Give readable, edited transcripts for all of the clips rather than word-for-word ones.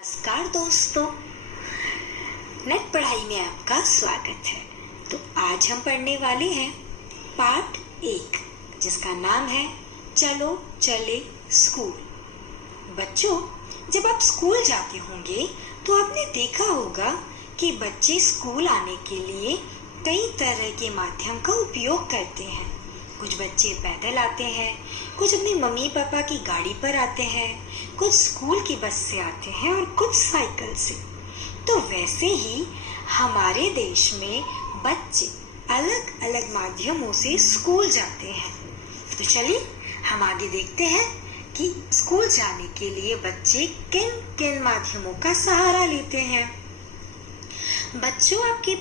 नमस्कार दोस्तों, नेट पढ़ाई में आपका स्वागत है। तो आज हम पढ़ने वाले हैं पाठ 1 जिसका नाम है चलो चले स्कूल। बच्चों, जब आप स्कूल जाते होंगे तो आपने देखा होगा कि बच्चे स्कूल आने के लिए कई तरह के माध्यम का उपयोग करते हैं। कुछ बच्चे पैदल आते हैं, कुछ अपनी मम्मी पापा की गाड़ी पर आते हैं, कुछ स्कूल की बस से आते हैं और कुछ साइकिल से। तो वैसे ही हमारे देश में बच्चे अलग अलग माध्यमों से स्कूल जाते हैं। तो चलिए हम आगे देखते हैं कि स्कूल जाने के लिए बच्चे किन किन माध्यमों का सहारा लेते हैं। बच्चों, आपकी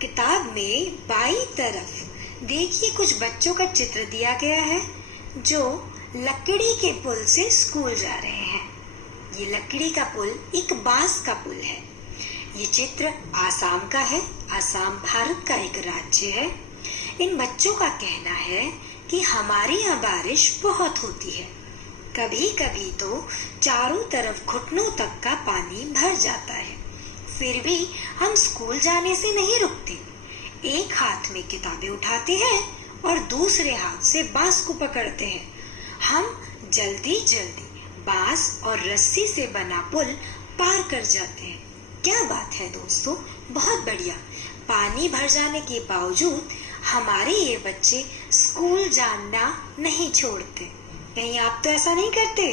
किताब में बाईं तरफ देखिए कुछ बच्चों का चित्र दिया गया है जो लकड़ी के पुल से स्कूल जा रहे हैं। ये लकड़ी का पुल एक बांस का पुल है। ये चित्र आसाम का है। आसाम भारत का एक राज्य है। इन बच्चों का कहना है कि हमारे यहाँ बारिश बहुत होती है। कभी कभी तो चारों तरफ घुटनों तक का पानी भर जाता है। फिर भी हम स्कूल जाने से नहीं रुकते। एक हाथ में किताबें उठाते हैं और दूसरे हाथ से बांस को पकड़ते हैं। हम जल्दी जल्दी बांस और रस्सी से बना पुल पार कर जाते हैं। क्या बात है दोस्तों, बहुत बढ़िया। पानी भर जाने के बावजूद हमारे ये बच्चे स्कूल जाना नहीं छोड़ते। कहीं आप तो ऐसा नहीं करते?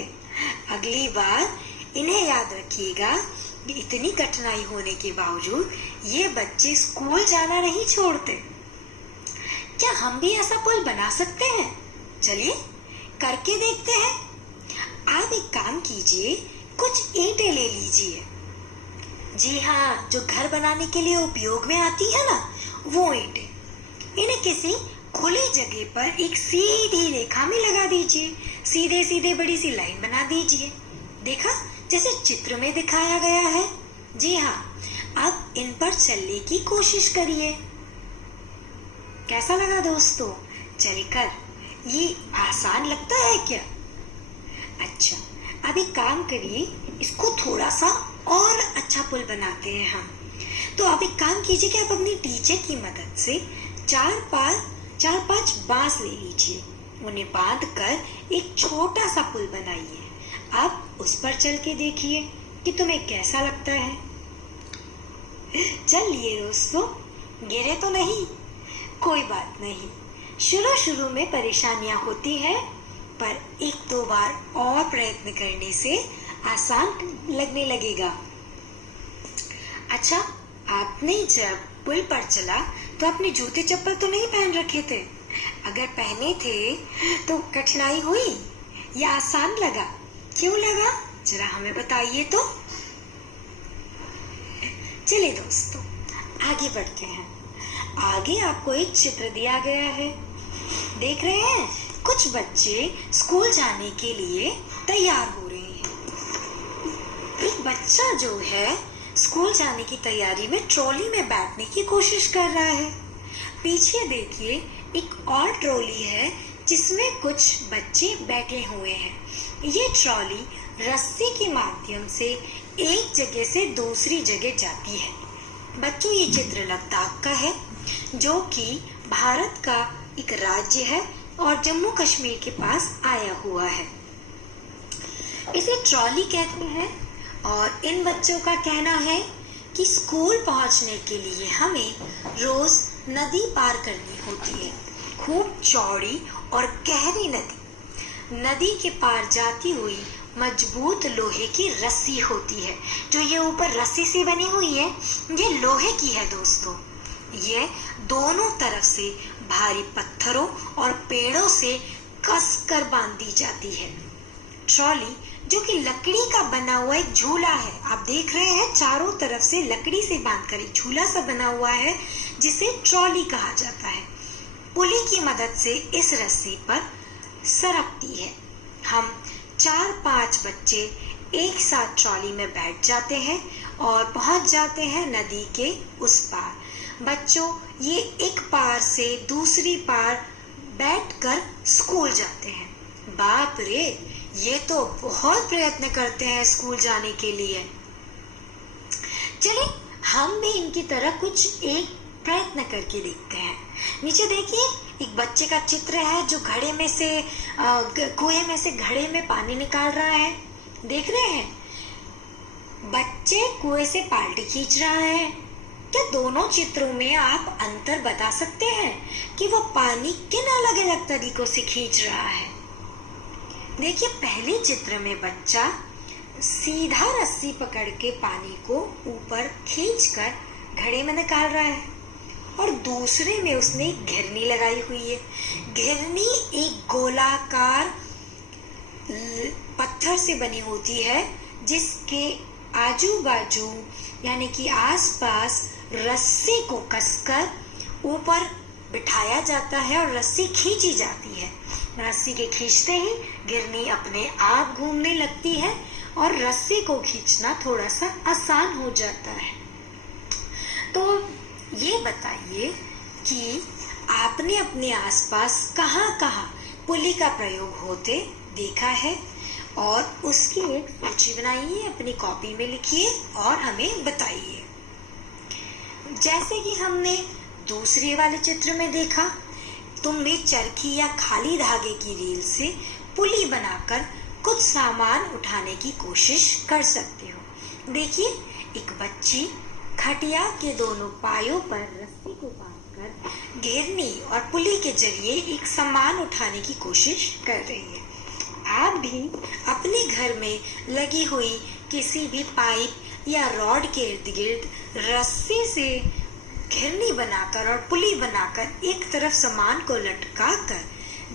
अगली बार इन्हें याद रखिएगा कि इतनी कठिनाई होने के बावजूद ये बच्चे स्कूल जाना नहीं छोड़ते। क्या हम भी ऐसा पुल बना सकते हैं? चलिए करके देखते हैं। आप एक काम कीजिए, कुछ ईंटें ले लीजिए। जी हाँ, जो घर बनाने के लिए उपयोग में आती है ना, वो ईंटें। इन्हें किसी खुली जगह पर एक सीधी रेखा में लगा दीजिए। सीधे सीधे बड़ी सी लाइन बना दीजिए। देखा, जैसे चित्र में दिखाया गया है। जी हाँ, अब इन पर चलने की कोशिश करिए। कैसा लगा दोस्तों चलकर? ये आसान लगता है क्या? अच्छा, अब एक काम करिए, इसको थोड़ा सा और अच्छा पुल बनाते हैं हम। तो आप एक काम कीजिए कि आप अपनी टीचर की मदद से चार पांच बांस ले लीजिए। उन्हें बांध कर एक छोटा सा पुल बनाइए। आप उस पर चल के देखिए कि तुम्हें कैसा लगता है। चलिए दोस्तों, गिरे तो नहीं? कोई बात नहीं। शुरू में परेशानियां होती हैं, पर एक दो बार और प्रयत्न करने से आसान लगने लगेगा। अच्छा, आपने जब पुल पर चला तो अपने जूते चप्पल तो नहीं पहन रखे थे? अगर पहने थे तो कठिनाई हुई या आसान लगा? क्यों लगा, जरा हमें बताइए तो। चलिए दोस्तों, आगे बढ़ते हैं। आगे आपको एक चित्र दिया गया है। देख रहे हैं, कुछ बच्चे स्कूल जाने के लिए तैयार हो रहे हैं। एक बच्चा जो है स्कूल जाने की तैयारी में ट्रॉली में बैठने की कोशिश कर रहा है। पीछे देखिए एक और ट्रॉली है जिसमें कुछ बच्चे बैठे हुए हैं। ये ट्रॉली रस्सी के माध्यम से एक जगह से दूसरी जगह जाती है। बच्चों, ये चित्र लद्दाख का है जो कि भारत का एक राज्य है और जम्मू कश्मीर के पास आया हुआ है। इसे ट्रॉली कहते हैं और इन बच्चों का कहना है कि स्कूल पहुंचने के लिए हमें रोज नदी पार करनी होती है। खूब चौड़ी और गहरी नदी के पार जाती हुई मजबूत लोहे की रस्सी होती है। जो ये ऊपर रस्सी सी बनी हुई है, ये लोहे की है दोस्तों। ये दोनों तरफ से भारी पत्थरों और पेड़ों से कसकर बांधी जाती है। ट्रॉली जो कि लकड़ी का बना हुआ एक झूला है, आप देख रहे हैं चारों तरफ से लकड़ी से बांधकर एक झूला सा बना हुआ है जिसे ट्रॉली कहा जाता है। पुली की मदद से इस रस्सी पर सरकती है। हम 4-5 बच्चे एक साथ ट्रॉली में बैठ जाते हैं और पहुंच जाते हैं नदी के उस पार। बच्चों, ये एक पार से दूसरी पार बैठकर स्कूल जाते हैं। बाप रे, ये तो बहुत प्रयत्न करते हैं स्कूल जाने के लिए। चलिए हम भी इनकी तरह कुछ एक प्रयत्न करके देखते हैं। नीचे देखिए, एक बच्चे का चित्र है जो घड़े में से कुएं में से घड़े में पानी निकाल रहा है। देख रहे हैं, बच्चे कुएं से बाल्टी खींच रहा है। क्या दोनों चित्रों में आप अंतर बता सकते हैं कि वो पानी किन अलग अलग तरीकों से खींच रहा है? देखिए, पहले चित्र में बच्चा सीधा रस्सी पकड़ के पानी को ऊपर खींचकर घड़े में निकाल रहा है, और दूसरे में उसने एक घिरनी लगाई हुई है। घिरनी एक गोलाकार पत्थर से बनी होती है जिसके आजू बाजू यानी कि आसपास रस्सी को कसकर ऊपर बिठाया जाता है और रस्सी खींची जाती है। रस्सी के खींचते ही घिरनी अपने आप घूमने लगती है और रस्सी को खींचना थोड़ा सा आसान हो जाता है। तो ये बताइए कि आपने अपने आसपास कहाँ-कहाँ पुली का प्रयोग होते देखा है, और उसकी एक सूची बनाइए, अपनी कॉपी में लिखिए और हमें बताइए। जैसे कि हमने दूसरे वाले चित्र में देखा, तुम भी चरखी या खाली धागे की रील से पुली बनाकर कुछ सामान उठाने की कोशिश कर सकते हो। देखिए, एक बच्ची खटिया के दोनों पायों पर रस्सी को बांधकर घेरनी और पुली के जरिए एक सामान उठाने की कोशिश कर रही है। आप भी अपने घर में लगी हुई किसी भी पाइप या रॉड के इर्द गिर्द रस्सी से घिरनी बनाकर और पुली बनाकर एक तरफ सामान को लटका कर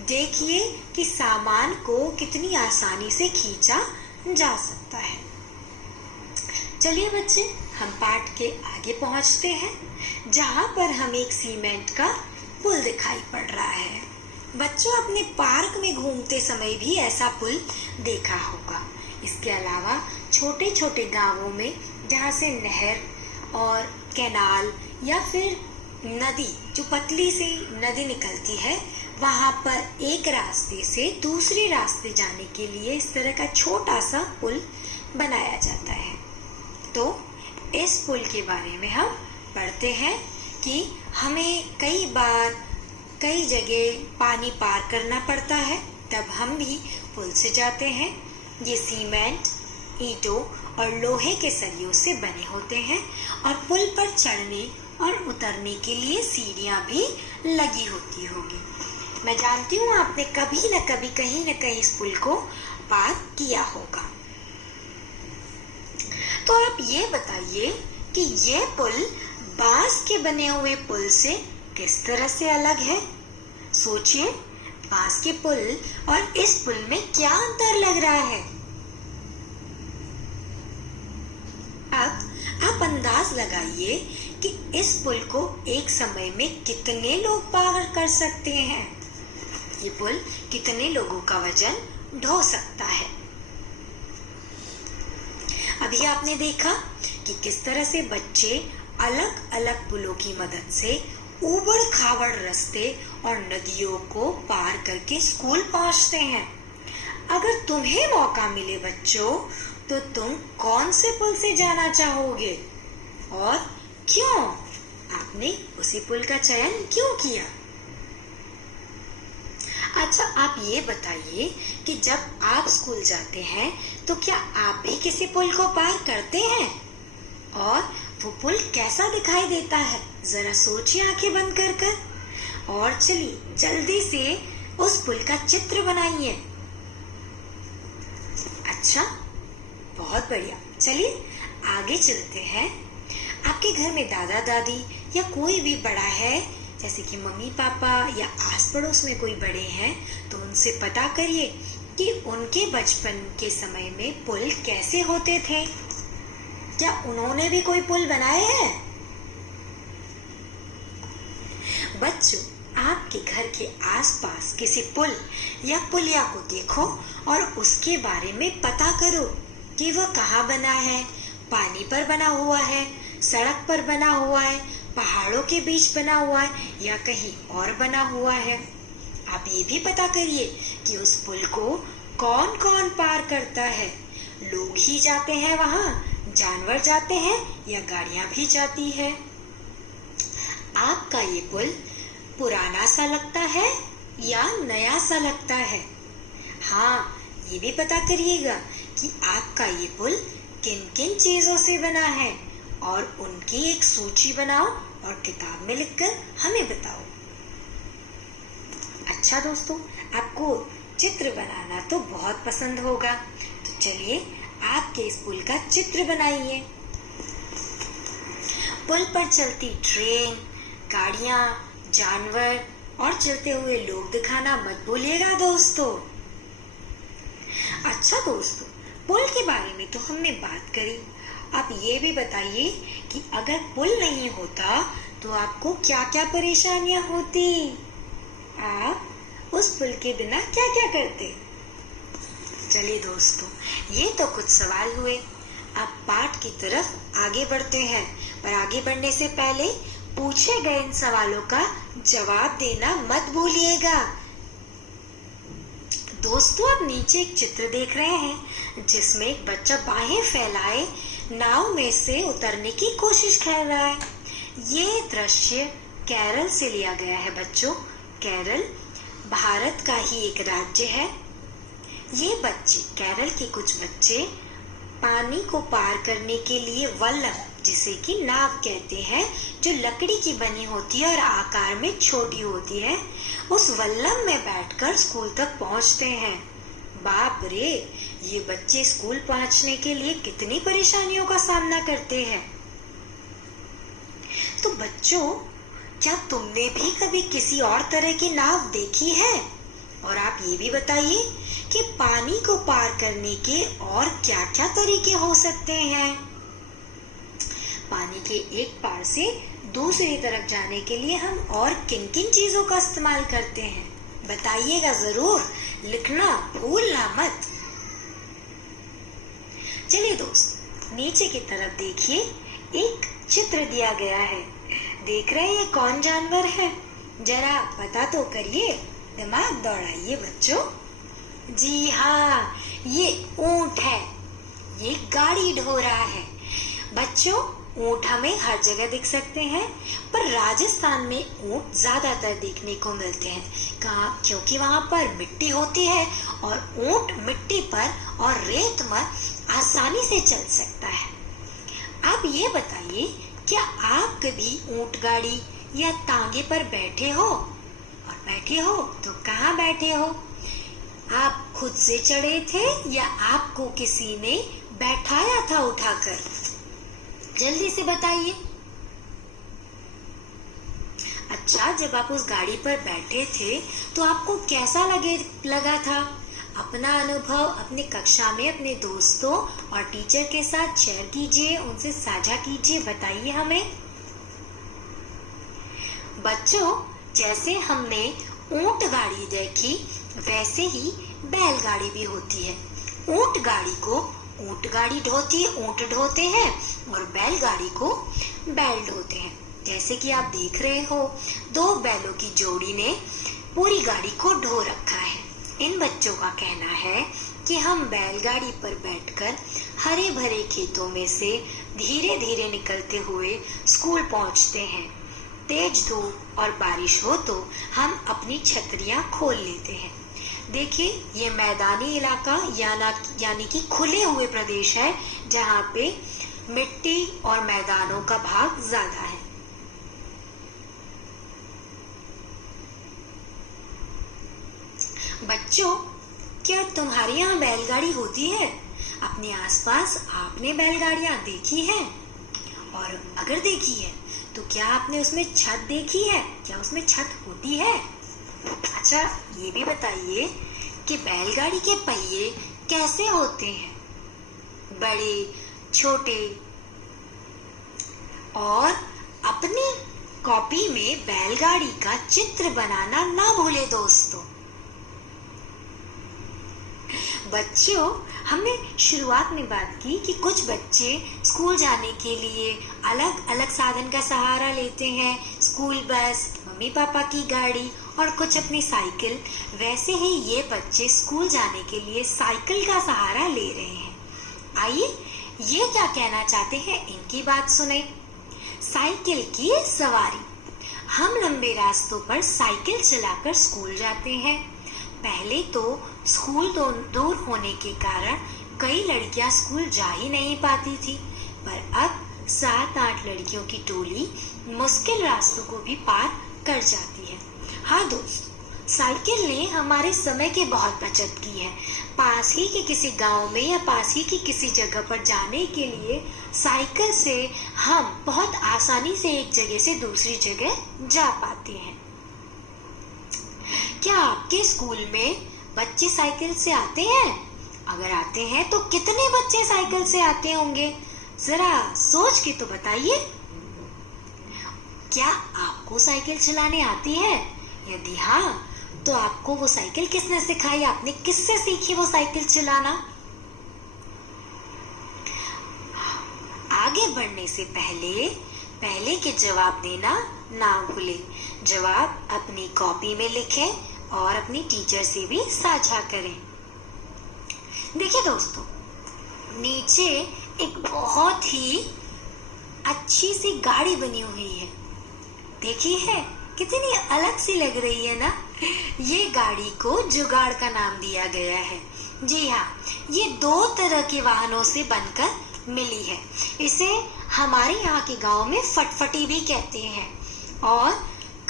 देखिए कि सामान को कितनी आसानी से खींचा जा सकता है। चलिए बच्चे, हम पाठ के आगे पहुंचते हैं, जहां पर हमें एक सीमेंट का पुल दिखाई पड़ रहा है। बच्चों, अपने पार्क में घूमते समय भी ऐसा पुल देखा होगा। इसके अलावा छोटे छोटे गांवों में जहां से नहर और कैनाल या फिर नदी, जो पतली सी नदी निकलती है, वहां पर एक रास्ते से दूसरे रास्ते जाने के लिए इस तरह का छोटा सा पुल बनाया जाता है। तो इस पुल के बारे में हम पढ़ते हैं कि हमें कई बार कई जगह पानी पार करना पड़ता है, तब हम भी पुल से जाते हैं। ये सीमेंट, ईंटों और लोहे के सरियों से बने होते हैं और पुल पर चढ़ने और उतरने के लिए सीढ़ियां भी लगी होती होगी। मैं जानती हूँ आपने कभी न कभी कहीं न कहीं इस पुल को पार किया होगा। तो आप ये बताइए कि ये पुल बांस के बने हुए पुल से किस तरह से अलग है? सोचिए, बांस के पुल और इस पुल में क्या अंतर लग रहा है? अब आप अंदाज लगाइए कि इस पुल को एक समय में कितने लोग पार कर सकते हैं। ये पुल कितने लोगों का वजन ढो सकता है। अभी आपने देखा कि किस तरह से बच्चे अलग अलग पुलों की मदद से ऊबड़ खाबड़ रास्ते और नदियों को पार करके स्कूल पहुंचते हैं। अगर तुम्हें मौका मिले बच्चों, तो तुम कौन से पुल से जाना चाहोगे और क्यों? आपने उसी पुल का चयन क्यों किया? अच्छा, आप ये बताइए कि जब आप स्कूल जाते हैं तो क्या आप भी किसी पुल को पार करते हैं? और वो पुल कैसा दिखाई देता है? जरा सोचिए आंखें बंद कर कर, और चलिए जल्दी से उस पुल का चित्र बनाइए। अच्छा, बहुत बढ़िया। चलिए आगे चलते हैं। आपके घर में दादा दादी या कोई भी बड़ा है, जैसे कि मम्मी पापा या आस पड़ोस में कोई बड़े हैं, तो उनसे पता करिए कि उनके बचपन के समय में पुल कैसे होते थे। क्या उन्होंने भी कोई पुल बनाए हैं? बच्चों, आपके घर के आसपास किसी पुल या पुलिया को देखो और उसके बारे में पता करो कि वह कहाँ बना है। पानी पर बना हुआ है, सड़क पर बना हुआ है, पहाड़ों के बीच बना हुआ है या कहीं और बना हुआ है। आप ये भी पता करिए कि उस पुल को कौन कौन पार करता है। लोग ही जाते हैं वहाँ, जानवर जाते हैं या गाड़ियां भी जाती है? आपका ये पुल पुराना सा लगता है या नया सा लगता है? हाँ, ये भी पता करिएगा कि आपका ये पुल किन किन चीजों से बना है और उनकी एक सूची बनाओ और किताब में लिखकर हमें बताओ। अच्छा दोस्तों, आपको चित्र बनाना तो बहुत पसंद होगा, तो चलिए आपके इस पुल का चित्र बनाइए। पुल पर चलती ट्रेन, गाड़ियां, जानवर और चलते हुए लोग दिखाना मत भूलिएगा दोस्तों। अच्छा दोस्तों, पुल के बारे में तो हमने बात करी। आप ये भी बताइए कि अगर पुल नहीं होता तो आपको क्या क्या परेशानियां होती? आप उस पुल के बिना क्या क्या करते? चलिए दोस्तों, ये तो कुछ सवाल हुए। अब पाठ की तरफ आगे बढ़ते हैं, पर आगे बढ़ने से पहले पूछे गए इन सवालों का जवाब देना मत भूलिएगा। दोस्तों, आप नीचे एक चित्र देख रहे हैं जिसमें एक बच्चा बाहें फैलाए नाव में से उतरने की कोशिश कर रहा है। ये दृश्य केरल से लिया गया है बच्चों। केरल भारत का ही एक राज्य है। ये बच्चे, केरल के कुछ बच्चे पानी को पार करने के लिए वल्लम, जिसे कि नाव कहते हैं, जो लकड़ी की बनी होती है और आकार में छोटी होती है, उस वल्लम में बैठकर स्कूल तक पहुंचते हैं। बाप रे, ये बच्चे स्कूल पहुंचने के लिए कितनी परेशानियों का सामना करते हैं। तो बच्चों, क्या तुमने भी कभी किसी और तरह की नाव देखी है? और आप ये भी बताइए कि पानी को पार करने के और क्या क्या तरीके हो सकते हैं। पानी के एक पार से दूसरी तरफ जाने के लिए हम और किन किन चीजों का इस्तेमाल करते हैं? बताइएगा जरूर, लिखना भूलना मत। चलिए दोस्त, नीचे की तरफ देखिए, एक चित्र दिया गया है। देख रहे हैं ये कौन जानवर है? जरा पता तो करिए, दिमाग दौड़ाइए बच्चों। जी हाँ, ये ऊंट है। ये गाड़ी ढो रहा है। बच्चों, ऊंट हमें हर जगह दिख सकते हैं, पर राजस्थान में ऊंट ज्यादातर देखने को मिलते हैं। कहाँ? क्योंकि वहाँ पर मिट्टी होती है और ऊंट मिट्टी पर और रेत में आसानी से चल सकता है। आप ये बताइए, क्या आप कभी ऊंट गाड़ी या तांगे पर बैठे हो? और बैठे हो तो कहाँ बैठे हो? आप खुद से चढ़े थे या आपको किसी ने बैठाया था उठाकर? जल्दी से बताइए। अच्छा, जब आप उस गाड़ी पर बैठे थे तो आपको कैसा लगा था? अपना अनुभव अपने कक्षा में अपने दोस्तों और टीचर के साथ शेयर कीजिए, उनसे साझा कीजिए, बताइए हमें। बच्चों, जैसे हमने ऊंट गाड़ी देखी, वैसे ही बैलगाड़ी भी होती है। ऊंट गाड़ी को ऊंट गाड़ी ढोती है, ऊंट ढोते हैं, और बैलगाड़ी को बैल ढोते हैं। जैसे कि आप देख रहे हो, दो बैलों की जोड़ी ने पूरी गाड़ी को ढो रखा है। इन बच्चों का कहना है कि हम बैलगाड़ी पर बैठकर हरे भरे खेतों में से धीरे धीरे निकलते हुए स्कूल पहुंचते हैं। तेज धूप और बारिश हो तो हम अपनी छतरियां खोल लेते हैं। देखिए, ये मैदानी इलाका यानी कि खुले हुए प्रदेश है, जहाँ पे मिट्टी और मैदानों का भाग ज्यादा है। बच्चों, क्या तुम्हारे यहाँ बैलगाड़ी होती है? अपने आसपास आपने बैलगाड़ियाँ देखी हैं? और अगर देखी है तो क्या आपने उसमें छत देखी है? क्या उसमें छत होती है? अच्छा, ये भी बताइए कि बैलगाड़ी के पहिए कैसे होते हैं? बड़े, छोटे? और अपनी कॉपी में बैलगाड़ी का चित्र बनाना ना भूले दोस्तों। बच्चों, हमने शुरुआत में बात की कि कुछ बच्चे स्कूल जाने के लिए अलग अलग साधन का सहारा लेते हैं, स्कूल बस, मम्मी पापा की गाड़ी और कुछ अपनी साइकिल। वैसे ही ये बच्चे स्कूल जाने के लिए साइकिल का सहारा ले रहे हैं। आइए ये क्या कहना चाहते हैं, इनकी बात सुने। साइकिल की सवारी। हम लंबे रास्तों पर साइकिल चलाकर स्कूल जाते हैं। पहले तो स्कूल दूर होने के कारण कई लड़कियां स्कूल जा ही नहीं पाती थी, पर अब 7-8 लड़कियों की टोली मुश्किल रास्तों को भी पार कर जाती है। हाँ दोस्त, साइकिल ने हमारे समय की बहुत बचत की है। पास ही के किसी गांव में या पास ही की किसी जगह पर जाने के लिए साइकिल से हम बहुत आसानी से एक जगह से दूसरी जगह जा पाते हैं। क्या आपके स्कूल में बच्चे साइकिल से आते हैं? अगर आते हैं तो कितने बच्चे साइकिल से आते होंगे? जरा सोच के तो बताइए। क्या आपको साइकिल चलाने आती है? यदि हाँ, तो आपको वो साइकिल किसने सिखाई? आपने किससे सीखी वो साइकिल चलाना? आगे बढ़ने से पहले के जवाब देना ना भूलें। जवाब अपनी कॉपी में लिखें और अपनी टीचर से भी साझा करें। देखिए दोस्तों, नीचे एक बहुत ही अच्छी सी गाड़ी बनी हुई है। देखिए है, कितनी अलग सी लग रही है ना। ये गाड़ी को जुगाड़ का नाम दिया गया है। जी हाँ, ये 2 तरह के वाहनों से बनकर मिली है। इसे हमारे यहाँ के गांव में फटफटी भी कहते हैं, और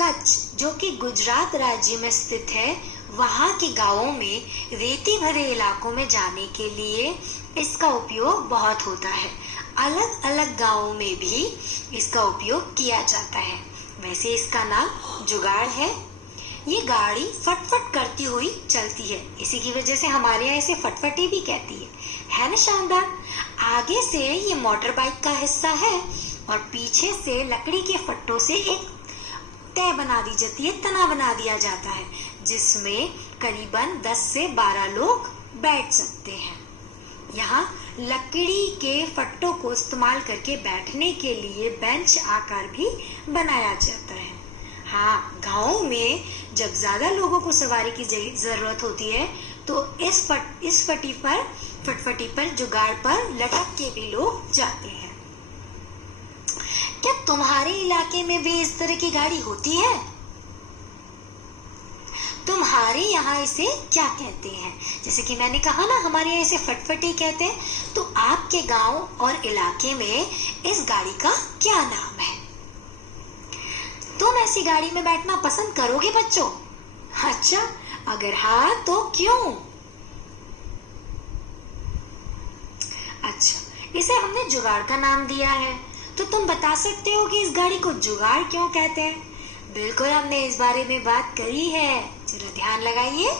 कच्छ, जो कि गुजरात राज्य में स्थित है, वहाँ के गांवों में रेती भरे इलाकों में जाने के लिए इसका उपयोग बहुत होता है। अलग अलग गांवों में भी इसका उपयोग किया जाता है। वैसे इसका नाम जुगाड़ है। ये गाड़ी फटफट करती हुई चलती है, इसी की वजह से हमारे यहाँ इसे फटफटी भी कहती है ना शानदार। आगे से ये मोटर बाइक का हिस्सा है और पीछे से लकड़ी के फट्टों से एक तय बना दी जाती है, तना बना दिया जाता है, जिसमें करीबन 10 से 12 लोग बैठ सकते हैं। यहाँ लकड़ी के फट्टों को इस्तेमाल करके बैठने के लिए बेंच आकार भी बनाया जाता है। हाँ, गाँव में जब ज्यादा लोगों को सवारी की जरूरत होती है तो इस फटफटी पर जुगाड़ पर लटक के भी लोग जाते हैं। क्या तुम्हारे इलाके में भी इस तरह की गाड़ी होती है? तुम्हारे यहाँ इसे क्या कहते हैं? जैसे कि मैंने कहा ना, हमारे यहाँ इसे फटफटी कहते हैं। तो आपके गांव और इलाके में इस गाड़ी का क्या नाम है? तुम ऐसी गाड़ी में बैठना पसंद करोगे बच्चों? अच्छा, अगर हाँ तो क्यों? अच्छा, इसे हमने जुगाड़ का नाम दिया है, तो तुम बता सकते हो कि इस गाड़ी को जुगाड़ क्यों कहते हैं? बिल्कुल, हमने इस बारे में बात करी है। जरा ध्यान लगाइए।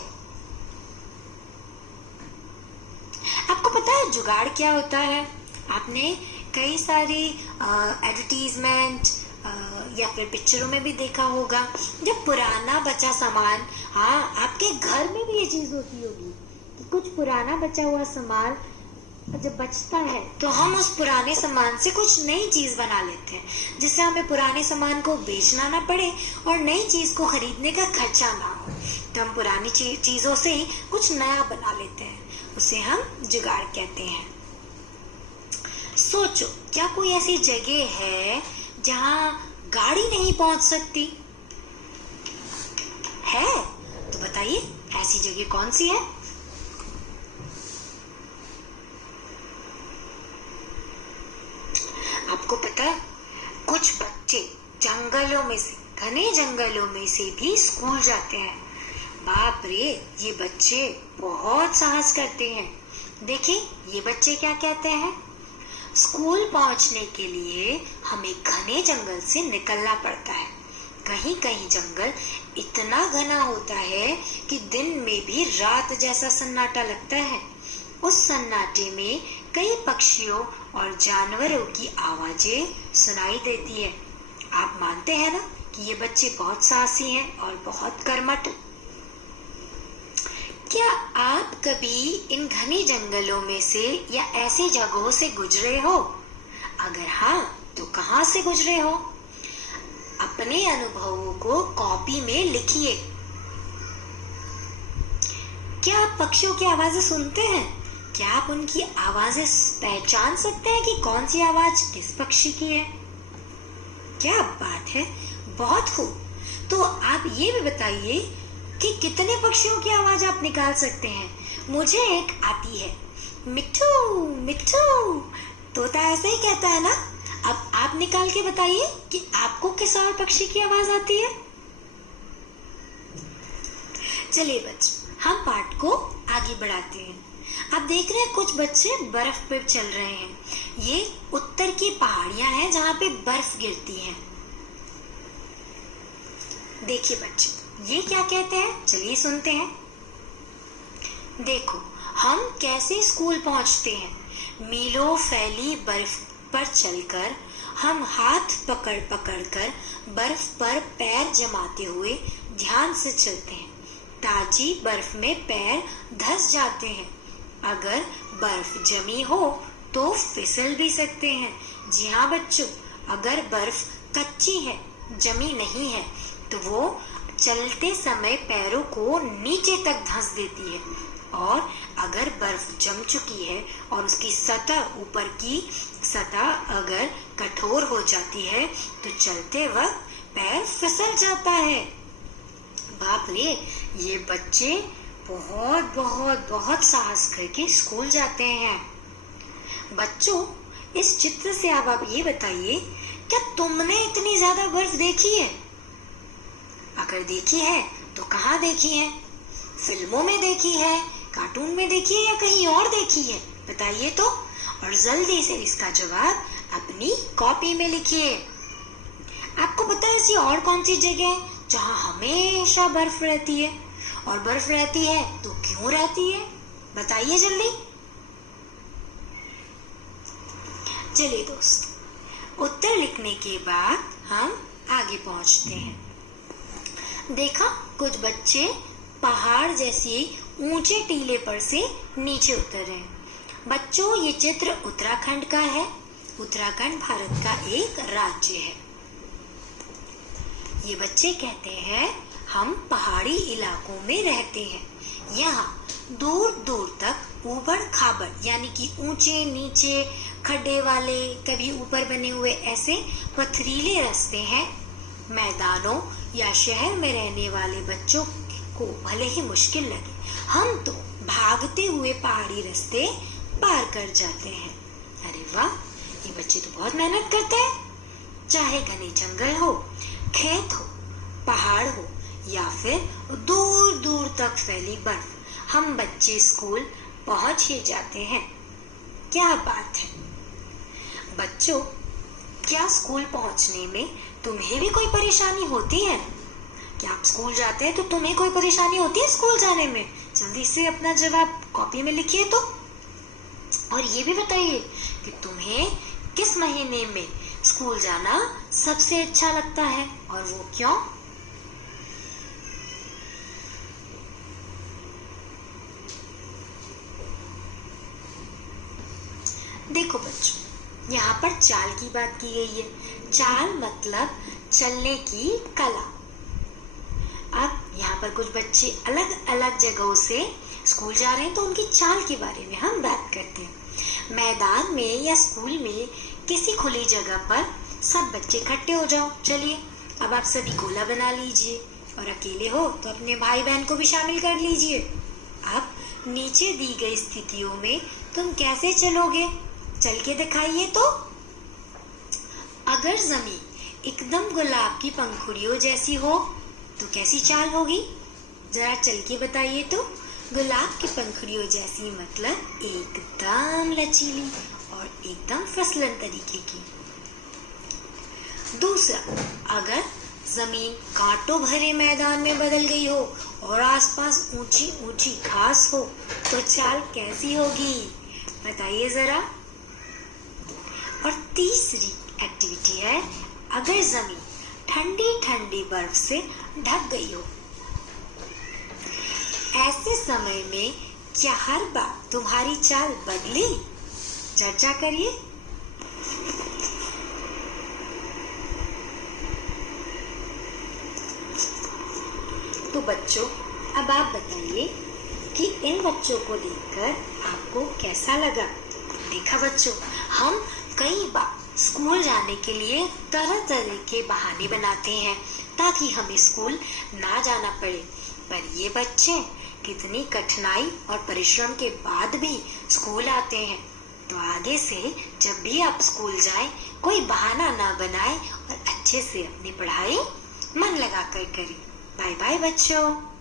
आपको पता है जुगाड़ क्या होता है? आपने कई सारी एडवर्टीजमेंट या फिर पिक्चरों में भी देखा होगा। जब पुराना बचा सामान, हाँ, आपके घर में भी ये चीज होती होगी कि कुछ पुराना बचा हुआ सामान जब बचता है तो हम उस पुराने सामान से कुछ नई चीज बना लेते हैं, जिससे हमें पुराने सामान को बेचना ना पड़े और नई चीज को खरीदने का खर्चा ना हो। तो हम पुरानी चीजों से ही कुछ नया बना लेते हैं, उसे हम जुगाड़ कहते हैं। सोचो, क्या कोई ऐसी जगह है जहाँ गाड़ी नहीं पहुंच सकती? है तो बताइए, ऐसी जगह कौन सी है? आपको पता है, कुछ बच्चे जंगलों में से, घने जंगलों में से भी स्कूल जाते हैं। बाप रे, ये बच्चे बहुत साहस करते हैं। देखिए, ये बच्चे क्या कहते हैं? स्कूल पहुंचने के लिए हमें घने जंगल से निकलना पड़ता है। कहीं कहीं जंगल इतना घना होता है कि दिन में भी रात जैसा सन्नाटा लगता है। उस सन्नाटे में कई पक्षियों और जानवरों की आवाजें सुनाई देती है। आप मानते हैं ना कि ये बच्चे बहुत साहसी हैं और बहुत कर्मठ। क्या आप कभी इन घने जंगलों में से या ऐसी जगहों से गुजरे हो? अगर हाँ, तो कहाँ से गुजरे हो? अपने अनुभवों को कॉपी में लिखिए। क्या आप पक्षियों की आवाजें सुनते हैं? क्या आप उनकी आवाजें पहचान सकते हैं कि कौन सी आवाज किस पक्षी की है? क्या बात है, बहुत खूब। तो आप ये भी बताइए कि कितने पक्षियों की आवाज आप निकाल सकते हैं? मुझे एक आती है, मिट्ठू मिट्ठू। तोता ऐसे ही कहता है ना। अब आप निकाल के बताइए कि आपको किस और पक्षी की आवाज आती है। चलिए बच्चों, हम पाठ को आगे बढ़ाते हैं। आप देख रहे हैं कुछ बच्चे बर्फ पर चल रहे हैं। ये उत्तर की पहाड़ियां हैं जहाँ पे बर्फ गिरती है। देखिए बच्चे, ये क्या कहते हैं, चलिए सुनते हैं। देखो, हम कैसे स्कूल पहुंचते हैं। मीलों फैली बर्फ पर चलकर हम हाथ पकड़ पकड़ कर बर्फ पर पैर जमाते हुए ध्यान से चलते हैं। ताजी बर्फ में पैर धंस जाते हैं। अगर बर्फ जमी हो तो फिसल भी सकते हैं। जी हाँ बच्चों, अगर बर्फ कच्ची है, जमी नहीं है, तो वो चलते समय पैरों को नीचे तक धंस देती है। और अगर बर्फ जम चुकी है और उसकी सतह, ऊपर की सतह अगर कठोर हो जाती है तो चलते वक्त पैर फिसल जाता है। बाप रे, ये बच्चे बहुत बहुत बहुत साहस करके स्कूल जाते हैं। बच्चों, इस चित्र से आप ये बताइए, क्या तुमने इतनी ज्यादा बर्फ देखी है? अगर देखी है तो कहाँ देखी है? फिल्मों में देखी है, कार्टून में देखी है या कहीं और देखी है? बताइए तो, और जल्दी से इसका जवाब अपनी कॉपी में लिखिए। आपको पता है ऐसी और कौन सी जगह है जहाँ हमेशा बर्फ रहती है? और बर्फ रहती है तो क्यों रहती है? बताइए जल्दी। चलिए दोस्त, उत्तर लिखने के बाद हम आगे पहुंचते हैं। देखा, कुछ बच्चे पहाड़ जैसी ऊंचे टीले पर से नीचे उतर रहे हैं। बच्चों, ये चित्र उत्तराखंड का है। उत्तराखंड भारत का एक राज्य है। ये बच्चे कहते हैं हम पहाड़ी इलाकों में रहते हैं। यहाँ दूर दूर तक ऊबड़ खाबड़ यानी कि ऊंचे नीचे खड्डे वाले, कभी ऊपर बने हुए ऐसे पथरीले रास्ते हैं। मैदानों या शहर में रहने वाले बच्चों को भले ही मुश्किल लगे, हम तो भागते हुए पहाड़ी रास्ते पार कर जाते हैं। अरे वाह, ये बच्चे तो बहुत मेहनत करते हैं। चाहे घने जंगल हो, खेत हो, पहाड़ हो या फिर दूर दूर तक फैली बर्फ, हम बच्चे स्कूल पहुंच ही जाते हैं। क्या बात है बच्चों, क्या स्कूल पहुंचने में तुम्हें भी कोई परेशानी होती है? क्या आप स्कूल जाते हैं तो तुम्हें कोई परेशानी होती है स्कूल जाने में? जल्दी से अपना जवाब कॉपी में लिखिए तो। और ये भी बताइए कि तुम्हें किस महीने में स्कूल जाना सबसे अच्छा लगता है और वो क्यों? देखो बच्चों, यहाँ पर चाल की बात की गई है। चाल मतलब चलने की कला। अब यहाँ पर कुछ बच्चे अलग अलग जगहों से स्कूल जा रहे हैं तो उनकी चाल के बारे में हम बात करते हैं। मैदान में या स्कूल में किसी खुली जगह पर सब बच्चे इकट्ठे हो जाओ। चलिए, अब आप सभी गोला बना लीजिए और अकेले हो तो अपने भाई बहन को भी शामिल कर लीजिए। अब नीचे दी गई स्थितियों में तुम कैसे चलोगे, चल के दिखाइए तो। अगर जमीन एकदम गुलाब की पंखुड़ियों जैसी हो तो कैसी चाल होगी, जरा चल के बताइए तो। गुलाब की पंखुड़ियों जैसी मतलब एकदम लचीली और एकदम फिसलन तरीके की। दूसरा, अगर जमीन कांटों भरे मैदान में बदल गई हो और आसपास ऊंची ऊंची घास हो तो चाल कैसी होगी, बताइए जरा। और तीसरी एक्टिविटी है, अगर जमीन ठंडी ठंडी बर्फ से ढक गई हो, ऐसे समय में क्या हर बार तुम्हारी चाल बदली? चर्चा करिए। तो बच्चों, अब आप बताइए कि इन बच्चों को देखकर आपको आपको कैसा लगा? देखा बच्चों, हम कई बार स्कूल जाने के लिए तरह तरह के बहाने बनाते हैं ताकि हमें स्कूल ना जाना पड़े, पर ये बच्चे कितनी कठिनाई और परिश्रम के बाद भी स्कूल आते हैं। तो आगे से जब भी आप स्कूल जाएं, कोई बहाना ना बनाएं और अच्छे से अपनी पढ़ाई मन लगा कर करें। बाय बाय बच्चों।